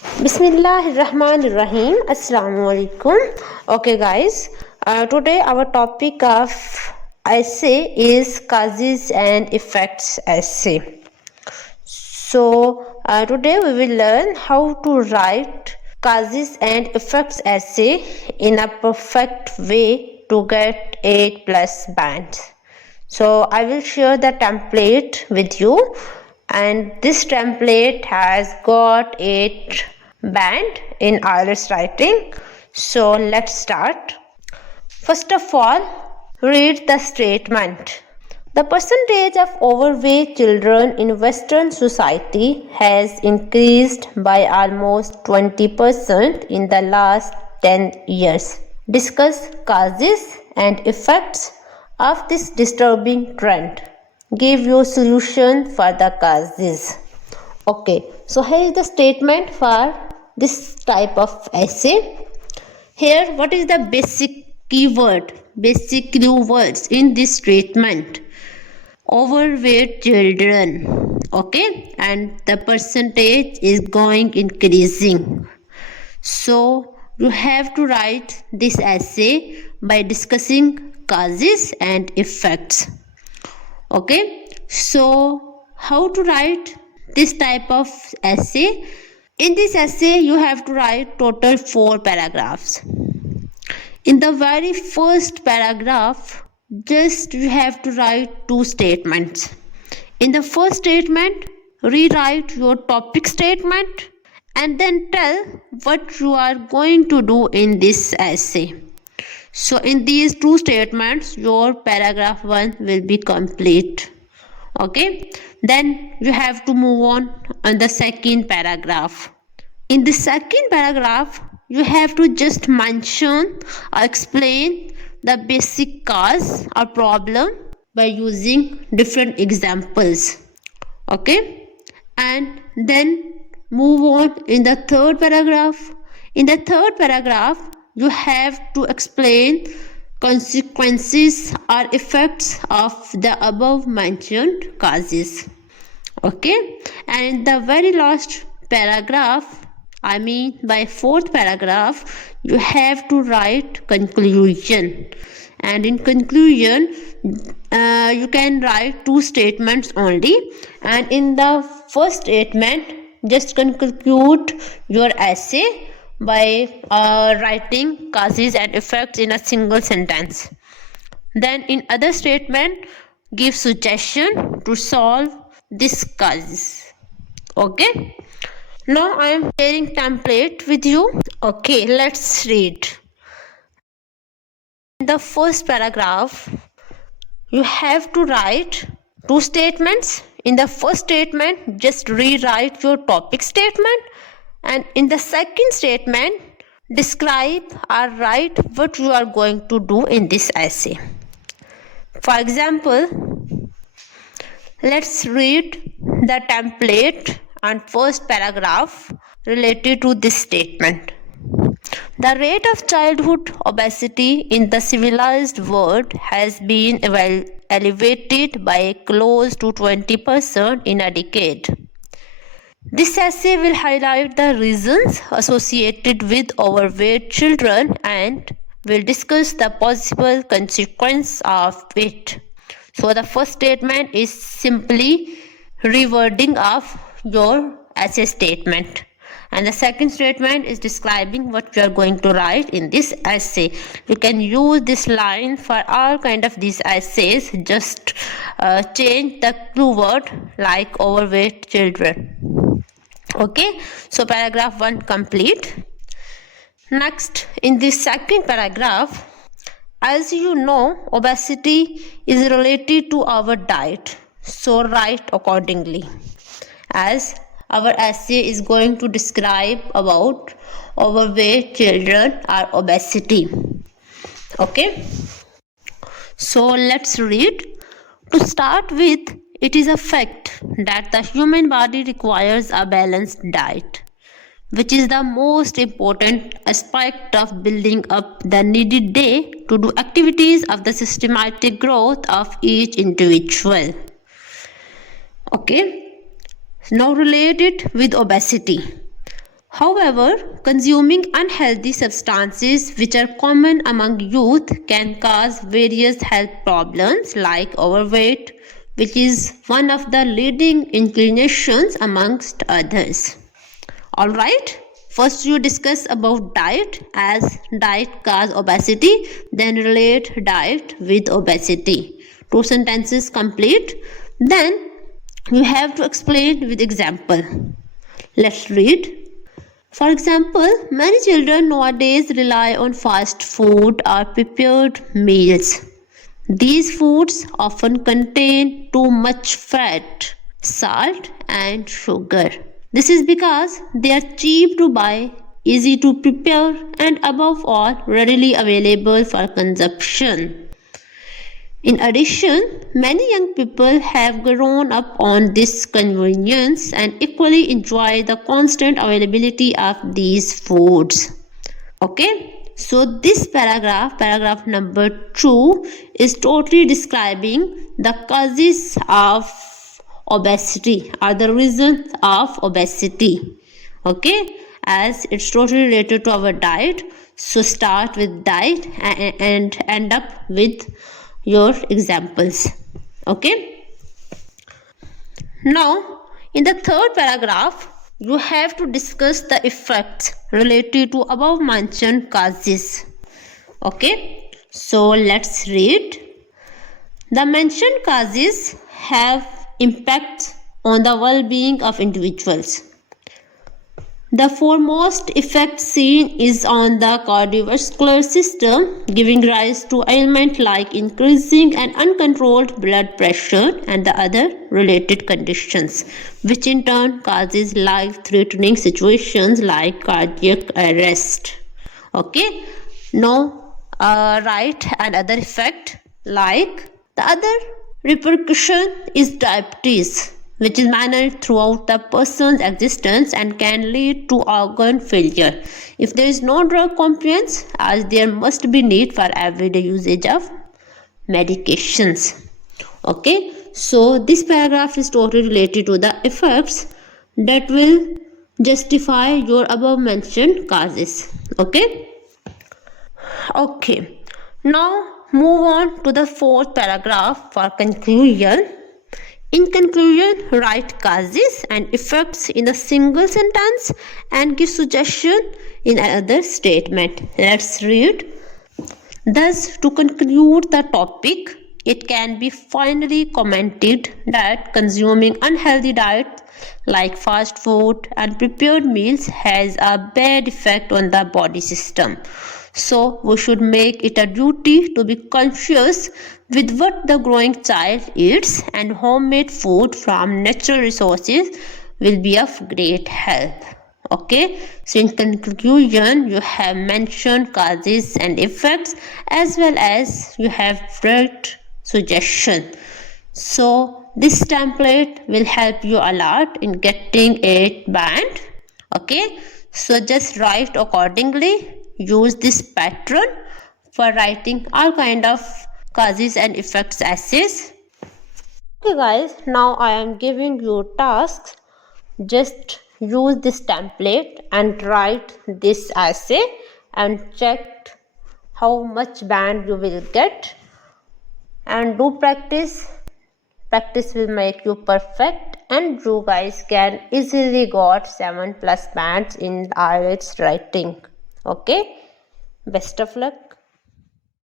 Bismillahirrahmanirrahim. Assalamu alaikum. Okay, guys. Today our topic of essay is causes and effects essay. So today we will learn how to write causes and effects essay in a perfect way to get 8 plus bands. So I will share the template with you, and this template has got 8 band in IELTs writing. So let's start. First of all, read the statement. The percentage of overweight children in Western society has increased by almost 20% in the last 10 years. Discuss causes and effects of this disturbing trend. Give your solution for the causes. Okay, so here is the statement for this type of essay. Here, what is the basic keyword, basic clue words in this statement? Overweight children, okay, and the percentage is going increasing. So you have to write this essay by discussing causes and effects. Okay, so how to write this type of essay? In this essay you have to write total 4 paragraphs. In the very first paragraph, just you have to write 2 statements. In the first statement, rewrite your topic statement and then tell what you are going to do in this essay. So in these 2 statements, your paragraph 1 will be complete. Okay, then you have to move on the second paragraph. In the second paragraph, you have to just mention or explain the basic cause or problem by using different examples. Okay, and then move on in the third paragraph. In the third paragraph, you have to explain consequences or effects of the above mentioned causes. Okay, and in the very last paragraph, by fourth paragraph, you have to write conclusion. And in conclusion, you can write 2 statements only. And in the first statement, just conclude your essay by writing causes and effects in a single sentence. Then in other statement, give suggestion to solve this causes. Okay, now I am sharing template with you. Okay, let's read. In the first paragraph, you have to write 2 statements. In the first statement, just rewrite your topic statement, and in the second statement, describe or write what you are going to do in this essay. For example, let's read the template and first paragraph related to this statement. The rate of childhood obesity in the civilized world has been elevated by close to 20% in a decade. This essay will highlight the reasons associated with overweight children and will discuss the possible consequence of it. So the first statement is simply rewording of your essay statement, and the second statement is describing what you are going to write in this essay. You can use this line for all kind of these essays. Just change the clue word like overweight children. Okay, so paragraph 1 complete. Next, in this second paragraph, as you know, obesity is related to our diet, so write accordingly, as our essay is going to describe about overweight children or obesity. Okay, so let's read. To start with, it is a fact that the human body requires a balanced diet, which is the most important aspect of building up the needed day to do activities of the systematic growth of each individual. Okay, now relate it with obesity. However, consuming unhealthy substances which are common among youth can cause various health problems like overweight, which is one of the leading inclinations amongst others. Alright, first you discuss about diet, as diet cause obesity, then relate diet with obesity. 2 sentences complete. Then you have to explain with example. Let's read. For example, many children nowadays rely on fast food or prepared meals. These foods often contain too much fat, salt, and sugar. This is because they are cheap to buy, easy to prepare, and above all, readily available for consumption. In addition, many young people have grown up on this convenience and equally enjoy the constant availability of these foods. Okay, so this paragraph number 2, is totally describing the causes of obesity or the reasons of obesity. Okay, as it's totally related to our diet, so start with diet and end up with your examples. Okay, now in the third paragraph you have to discuss the effects related to above mentioned causes. Okay, so let's read. The mentioned causes have impact on the well-being of individuals. The foremost effect seen is on the cardiovascular system, giving rise to ailments like increasing and uncontrolled blood pressure and the other related conditions, which in turn causes life-threatening situations like cardiac arrest. Okay, now write another effect like the other repercussion is diabetes, which is managed throughout the person's existence and can lead to organ failure if there is no drug compliance, as there must be need for everyday usage of medications. Okay, so this paragraph is totally related to the effects that will justify your above mentioned causes. Okay, now move on to the fourth paragraph for conclusion. In conclusion, write causes and effects in a single sentence and give suggestion in another statement. Let's read. Thus, to conclude the topic, it can be finally commented that consuming unhealthy diet like fast food and prepared meals has a bad effect on the body system. So we should make it a duty to be conscious with what the growing child eats, and homemade food from natural resources will be of great help. Okay, so in conclusion, you have mentioned causes and effects as well as you have read suggestion. So this template will help you a lot in getting 8 band. Okay, so just write accordingly. Use this pattern for writing all kind of causes and effects essays. Okay guys, now I am giving you tasks. Just use this template and write this essay and check how much band you will get, and do practice. Practice will make you perfect, and you guys can easily got 7+ bands in IELTs writing. Okay, best of luck.